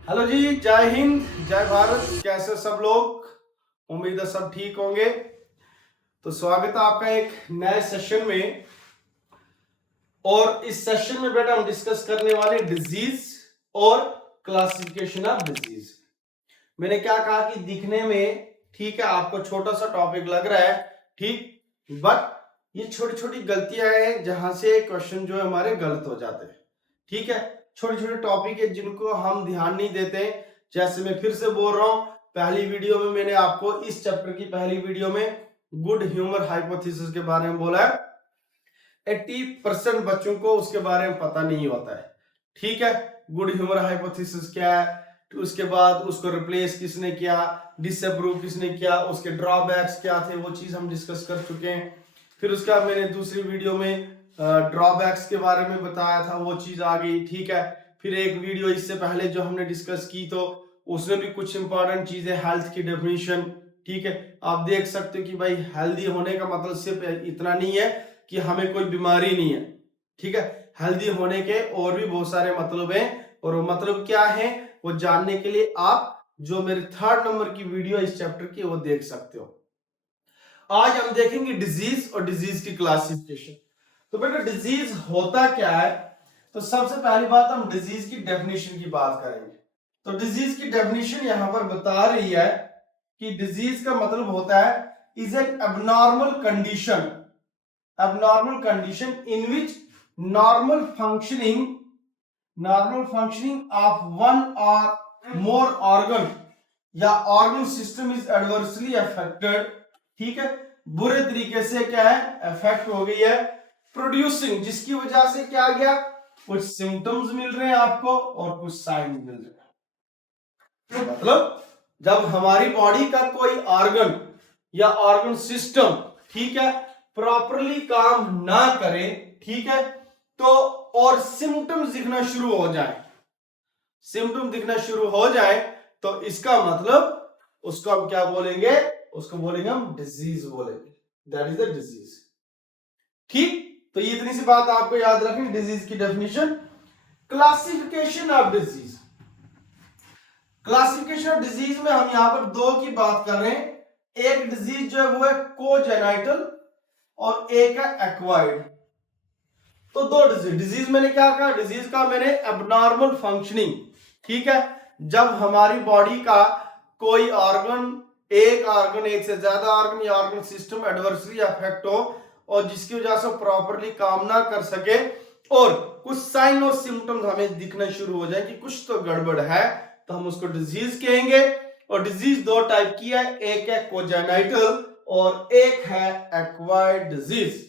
Hello जी, जय हिंद, जय भारत। कैसे सब लोग? उम्मीद है सब ठीक होंगे। तो स्वागत है आपका एक नए सेशन में। और इस सेशन में बेटा हम डिस्कस करने वाले डिजीज और क्लासिफिकेशन ऑफ डिजीज। मैंने क्या कहा कि दिखने में ठीक है, आपको छोटा सा टॉपिक लग रहा है, ठीक, बट ये छोटी छोटी गलतियां हैं जहां से क्वेश्चन जो है हमारे गलत हो जाते हैं। ठीक है, छोटे छोटे टॉपिक है जिनको हम ध्यान नहीं देते। जैसे मैं फिर से बोल रहा हूं, पहली वीडियो में मैंने आपको इस चैप्टर की पहली वीडियो में गुड ह्यूमर हाइपोथेसिस के बारे में बोला है। 80% बच्चों को उसके बारे में पता नहीं होता है। ठीक है, गुड ह्यूमर हाइपोथेसिस क्या है, तो उसके बाद उसको रिप्लेस किसने किया, डिसअप्रूव किसने किया, उसके ड्रॉबैक्स क्या थे, वो चीज हम डिस्कस कर चुके हैं। फिर उसके बाद मैंने दूसरी वीडियो में ड्रॉबैक्स के बारे में बताया था, वो चीज आ गई। ठीक है, फिर एक वीडियो इससे पहले जो हमने डिस्कस की तो उसमें भी कुछ इंपॉर्टेंट चीजें, हेल्थ की डेफिनेशन। ठीक है, आप देख सकते हो कि भाई हेल्दी होने का मतलब सिर्फ इतना नहीं है कि हमें कोई बीमारी नहीं है। ठीक है, हेल्दी होने के और भी बहुत सारे मतलब हैं, और वो मतलब क्या है वो जानने के लिए आप जो मेरे 3rd नंबर की वीडियो इस चैप्टर की वो देख सकते हो। आज हम देखेंगे डिजीज और डिजीज की क्लासिफिकेशन। तो बेटा डिजीज होता क्या है, तो सबसे पहली बात हम डिजीज की डेफिनेशन की बात करेंगे। तो डिजीज की डेफिनेशन यहां पर बता रही है कि डिजीज का मतलब होता है is an abnormal condition in which normal functioning of one or more organ या organ system is adversely affected। ठीक है, बुरे तरीके से क्या है, अफेक्ट हो गई है, प्रोड्यूसिंग, जिसकी वजह से क्या आ गया, कुछ सिम्टम्स मिल रहे हैं आपको और कुछ साइन मिल रहे हैं। मतलब जब हमारी बॉडी का कोई ऑर्गन या ऑर्गन सिस्टम, ठीक है, प्रॉपरली काम ना करे, ठीक है, तो और सिम्टम्स दिखना शुरू हो जाए, तो इसका मतलब उसको हम क्या बोलेंगे, उसको बोलेंगे हम डिजीज बोलेंगे। That is the disease. ठीक, तो ये इतनी सी बात आपको याद रखनी, डिजीज की डेफिनेशन। क्लासिफिकेशन ऑफ डिजीज में हम यहां पर दो की बात कर रहे हैं। एक डिजीज जो है वो है कोजेनाइटल और एक है एक्वायर्ड। तो दो डिजीज मैंने क्या कहा, डिजीज का मैंने एबनॉर्मल फंक्शनिंग। ठीक है, जब हमारी बॉडी का कोई ऑर्गन, एक से ज्यादा ऑर्गन या ऑर्गन सिस्टम एडवर्सली अफेक्ट हो और जिसकी वजह से प्रॉपरली काम ना कर सके और कुछ साइन और सिम्टम्स हमें दिखना शुरू हो जाए कि कुछ तो गड़बड़ है, तो हम उसको डिजीज कहेंगे। और डिजीज दो टाइप की है, एक है कोजेनाइटल और एक है एक्वायर्ड डिजीज।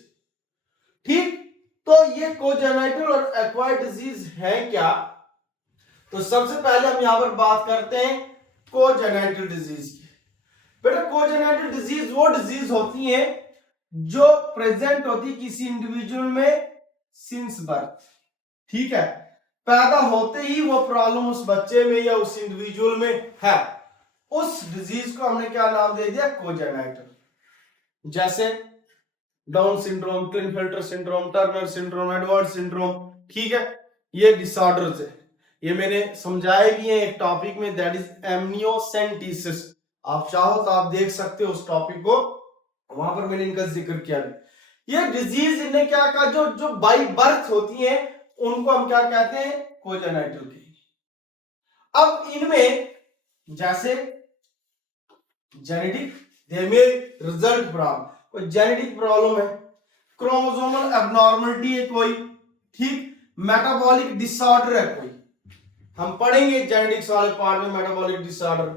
ठीक, तो ये कोजेनाइटल और एक्वायर्ड डिजीज है क्या, तो सबसे पहले हम यहां पर बात करते हैं कोजेनाइटल डिजीज की। बेटा कोजेनाइटल डिजीज वो डिजीज होती है जो प्रेजेंट होती किसी इंडिविजुअल में सिंस बर्थ। ठीक है, पैदा होते ही वो प्रॉब्लम उस बच्चे में या उस इंडिविजुअल में है, उस डिजीज को हमने क्या नाम दे दिया, कोजेनाइटल। जैसे down syndrome, Klinefelter syndrome, Turner syndrome, Edward syndrome. ठीक है, ये डिसऑर्डर्स है, ये मैंने समझाए भी है एक टॉपिक में, दैट इज एमनियोसेंटेसिस। आप चाहो तो आप देख सकते हो उस टॉपिक को, वहां पर मैंने इनका जिक्र किया भी। ये डिजीज इन्हें क्या कहा, जो जो बाई बर्थ होती है उनको हम क्या कहते हैं, कोजेनाइटल की। अब इनमें जैसे जेनेटिक, दे में रिजल्ट फ्रॉम, कोई जेनेटिक प्रॉब्लम है, क्रोमोसोमल एबनॉर्मलिटी है कोई, ठीक, मेटाबॉलिक डिसऑर्डर है कोई, हम पढ़ेंगे जेनेटिक्स वाले पार्ट में मेटाबॉलिक डिसऑर्डर,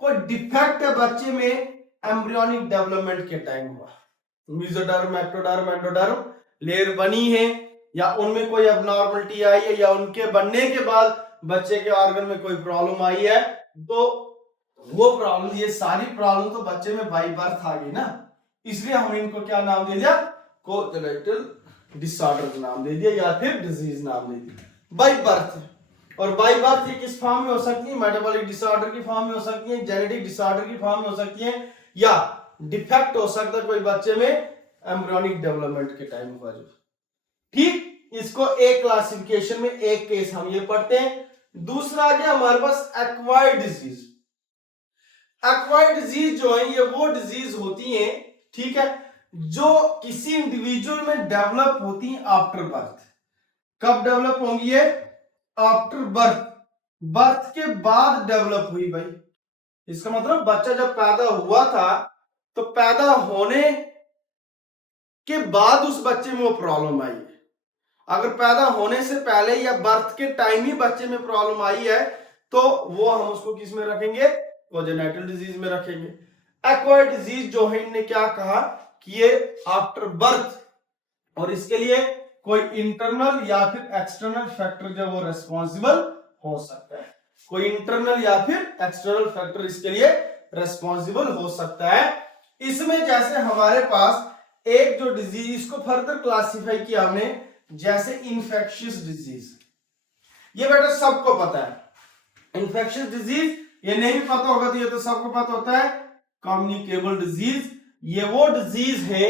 कोई डिफेक्ट है बच्चे में एम्ब्रियोनिक डेवलपमेंट के टाइम हुआ, मेसोडर्म, एक्टोडर्म, एंडोडर्म लेयर बनी है, या उनमें कोई एबनॉर्मलिटी आई है, या उनके बनने के बाद बच्चे के ऑर्गन में कोई प्रॉब्लम आई है, तो वो प्रॉब्लम, ये सारी प्रॉब्लम तो बच्चे में बाई बर्थ आ गई ना, इसलिए हमने इनको क्या नाम दे दिया, कोजेनाइटल डिसऑर्डर नाम दे दिया या फिर डिजीज नाम दे दिया, बाई बर्थ। और बाई बर्थ ये किस फॉर्म में हो सकती है, मेटाबॉलिक डिसऑर्डर की फॉर्म में हो सकती है, जेनेटिक डिसऑर्डर की फॉर्म में हो सकती है, या डिफेक्ट हो सकता है कोई बच्चे में एम्ब्रियोनिक डेवलपमेंट के टाइम हुआ जो। ठीक, इसको एक क्लासिफिकेशन में एक केस हम ये पढ़ते हैं, दूसरा आ गया हमारे पास एक्वायर्ड डिजीज। एक्वायर्ड डिजीज जो है ये वो डिजीज होती है, ठीक है, जो किसी इंडिविजुअल में डेवलप होती है आफ्टर बर्थ। कब डेवलप होंगी ये? आफ्टर बर्थ, बर्थ के बाद डेवलप हुई भाई। इसका मतलब बच्चा जब पैदा हुआ था तो पैदा होने के बाद उस बच्चे में वो प्रॉब्लम आई है। अगर पैदा होने से पहले या बर्थ के टाइम ही बच्चे में प्रॉब्लम आई है तो वो हम उसको किस में रखेंगे? कोजेनाइटल डिजीज में रखेंगे। एक्वायर्ड डिजीज जो है इनने क्या कहा कि ये आफ्टर बर्थ, और इसके लिए कोई इंटरनल या फिर एक्सटर्नल फैक्टर जो वो रेस्पॉन्सिबल हो सकता है। कोई इंटरनल या फिर एक्सटर्नल फैक्टर इसके लिए रेस्पॉन्सिबल हो सकता है। इसमें जैसे हमारे पास एक जो डिजीज, इसको फर्दर क्लासिफाई किया हमने जैसे इंफेक्शियस डिजीज। ये बेटा सबको पता है इंफेक्शियस डिजीज, ये नहीं पता होगा तो ये तो सबको पता होता है कम्युनिकेबल डिजीज। ये वो डिजीज है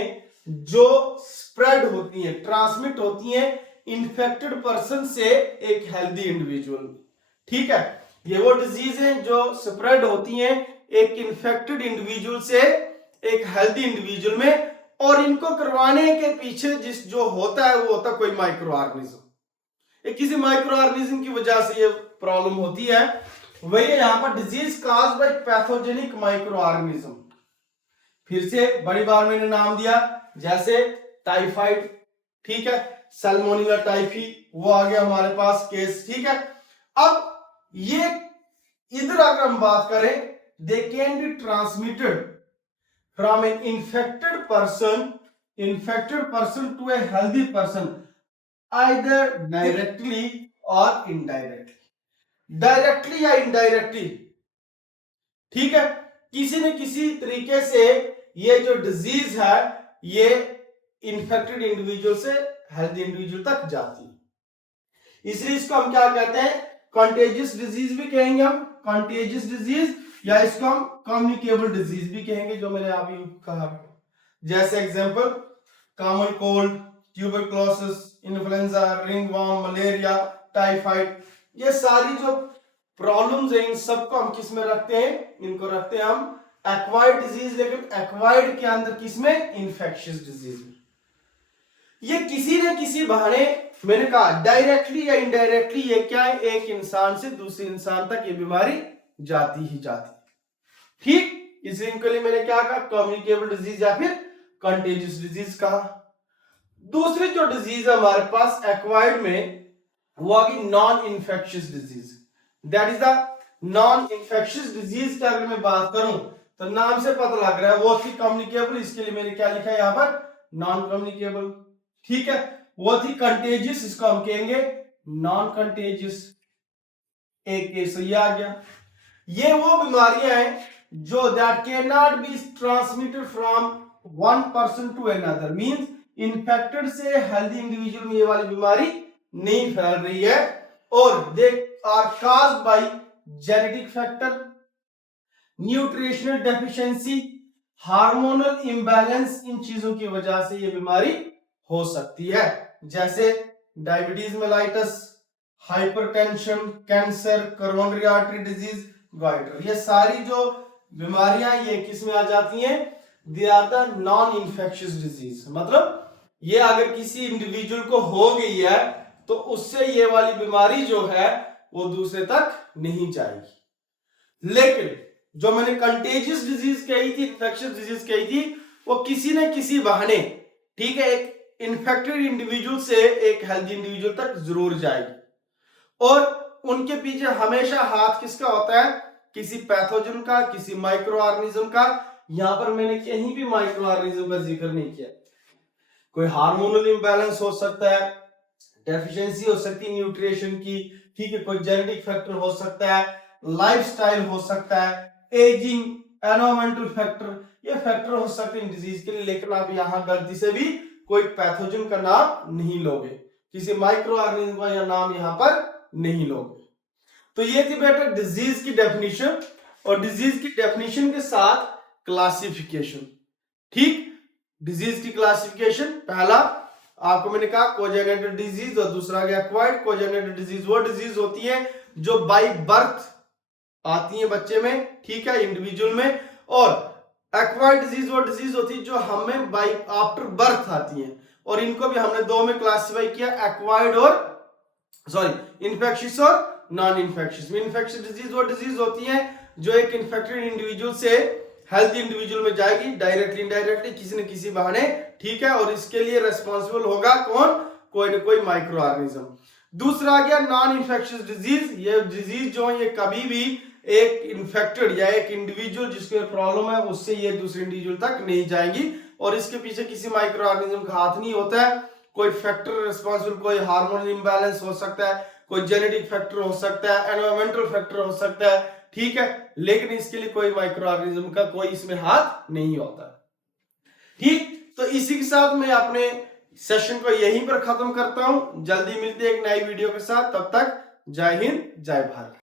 जो स्प्रेड होती है, ट्रांसमिट होती है इन्फेक्टेड पर्सन से एक हेल्दी इंडिविजुअल में, ठीक है। ये वो डिजीज है जो स्प्रेड होती है एक इन्फेक्टेड इंडिविजुअल से एक हेल्दी इंडिविजुअल में, और इनको करवाने के पीछे जिस जो होता है वो होता है कोई माइक्रो ऑर्गेनिज्म। किसी माइक्रो ऑर्गेनिज्म की वजह से ये प्रॉब्लम होती है। वही यहां पर disease caused by pathogenic micro organism. फिर से बड़ी बार मैंने नाम दिया जैसे टाइफाइड, ठीक है, सैल्मोनेला टाइफी, वो आ गया हमारे पास केस, ठीक है। अब ये इधर अगर हम बात करें, they can be transmitted from an infected person to a healthy person either directly or indirectly, directly या इनडायरेक्टली, ठीक है, किसी न किसी तरीके से ये जो डिजीज है ये इन्फेक्टेड इंडिविजुअल से हेल्दी इंडिविजुअल तक जाती है। इसलिए इसको हम क्या कहते हैं? कंटेजियस डिजीज भी कहेंगे हम, कंटेजियस डिजीज, या इसको हम कम्युनिकेबल डिजीज भी कहेंगे जो मैंने अभी कहा। जैसे example common cold, tuberculosis, influenza, ringworm, malaria, typhoid, ये सारी जो प्रॉब्लम्स हैं इन सबको हम किस में रखते हैं? इनको रखते हैं हम एक्वायर्ड डिजीज, लेकिन एक्वायर्ड के अंदर किसमें? इन्फेक्शियस डिजीज में। ये किसी न किसी बहाने, मैंने कहा डायरेक्टली या इनडायरेक्टली, ये क्या है? एक इंसान से दूसरे इंसान तक ये बीमारी जाती ही जाती, ठीक। इसलिए इनके लिए मैंने क्या कहा? कम्युनिकेबल डिजीज या फिर कंटेजियस डिजीज कहा। दूसरी जो डिजीज है हमारे पास एक्वायर्ड में, वो आ गई non infectious disease. That is the non infectious disease की अगर मैं बात करूं तो नाम से पता लग रहा है वो थी कम्युनिकेबल, इसके लिए मैंने क्या लिखा है यहां पर? नॉन कम्युनिकेबल, ठीक है। वो थी कंटेजियस, इसको हम कहेंगे नॉन कंटेजियस। एक केस ये आ गया। ये वो बीमारियां हैं जो that can not be transmitted from one person to another, means infected से हेल्दी इंडिविजुअल में ये वाली बीमारी नहीं फैल रही है, और they are caused by genetic factor, nutritional deficiency, hormonal imbalance. इन चीजों की वजह से ये बीमारी हो सकती है, जैसे diabetes mellitus, hypertension, cancer, coronary artery disease, goitre. ये सारी जो बीमारियां ये किस में आ जाती हैं? They are the non infectious disease. मतलब ये अगर किसी इंडिविजुअल को हो गई है तो उससे ये वाली बीमारी जो है वो दूसरे तक नहीं जाएगी। लेकिन जो मैंने कंटेजियस डिजीज कही थी, इन्फेक्शियस डिजीज कही थी, वो किसी न किसी बहाने, ठीक है, एक इन्फेक्टेड इंडिविजुअल से एक हेल्दी इंडिविजुअल तक जरूर जाएगी, और उनके पीछे हमेशा हाथ किसका होता है? किसी पैथोजन का, किसी माइक्रो ऑर्गेनिज्म का। यहां पर मैंने कहीं भी माइक्रो ऑर्गेनिज्म का जिक्र नहीं किया। कोई हार्मोनल इंबैलेंस हो सकता है, डेफिशिएंसी हो सकती है न्यूट्रिशन की, ठीक है, कोई जेनेटिक फैक्टर हो सकता है, लाइफस्टाइल हो सकता है, एजिंग, एनवायरमेंटल फैक्टर, ये फैक्टर हो सकते हैं डिजीज के लिए। लेकिन आप यहां गलती से भी कोई पैथोजन का नाम नहीं लोगे, किसी माइक्रो ऑर्गेनिज्म का नाम यहां पर नहीं लोगे। तो ये थी बेटा डिजीज की डेफिनेशन, और डिजीज की डेफिनेशन के साथ क्लासिफिकेशन, ठीक। डिजीज की क्लासिफिकेशन, पहला आपको मैंने कहा कोजेनेटेड डिजीज, और दूसरा गया एक्वायर्ड। कोजेनेटेड डिजीज वो डिजीज होती है जो बाई बर्थ आती है बच्चे में, ठीक है, इंडिविजुअल में, और एक्वायर्ड डिजीज वो डिजीज होती है जो हमें बाई आफ्टर बर्थ आती है, और इनको भी हमने दो में क्लासिफाई किया, एक्वायर्ड और इन्फेक्शियस और नॉन इन्फेक्शियस। इन्फेक्शियस डिजीज वो डिजीज होती है जो एक इन्फेक्टेड इंडिविजुअल से हेल्थी इंडिविजुअल में जाएगी, डायरेक्टली इनडायरेक्टली किसी न किसी बहाने, ठीक है, और इसके लिए रेस्पॉन्सिबल होगा कौन, कोई ना कोई माइक्रो ऑर्गेनिज्म। दूसरा आ गया नॉन इन्फेक्शियस डिजीज। ये डिजीज जो है ये कभी भी एक इन्फेक्टेड या एक इंडिविजुअल जिसको प्रॉब्लम है उससे ये दूसरे इंडिविजुअल तक नहीं जाएंगी, और इसके पीछे किसी माइक्रो ऑर्गेनिज्म का हाथ नहीं होता है। कोई फैक्टर रिस्पॉन्सिबल, कोई हार्मोनल इंबैलेंस हो सकता है, कोई जेनेटिक फैक्टर हो सकता है, एनवायरमेंटल फैक्टर हो सकता है, ठीक है, लेकिन इसके लिए कोई माइक्रो ऑर्गेनिज्म का कोई इसमें हाथ नहीं होता। ठीक, तो इसी के साथ मैं अपने सेशन को यहीं पर खत्म करता हूं। जल्दी मिलते हैं एक नई वीडियो के साथ, तब तक जय हिंद जय भारत।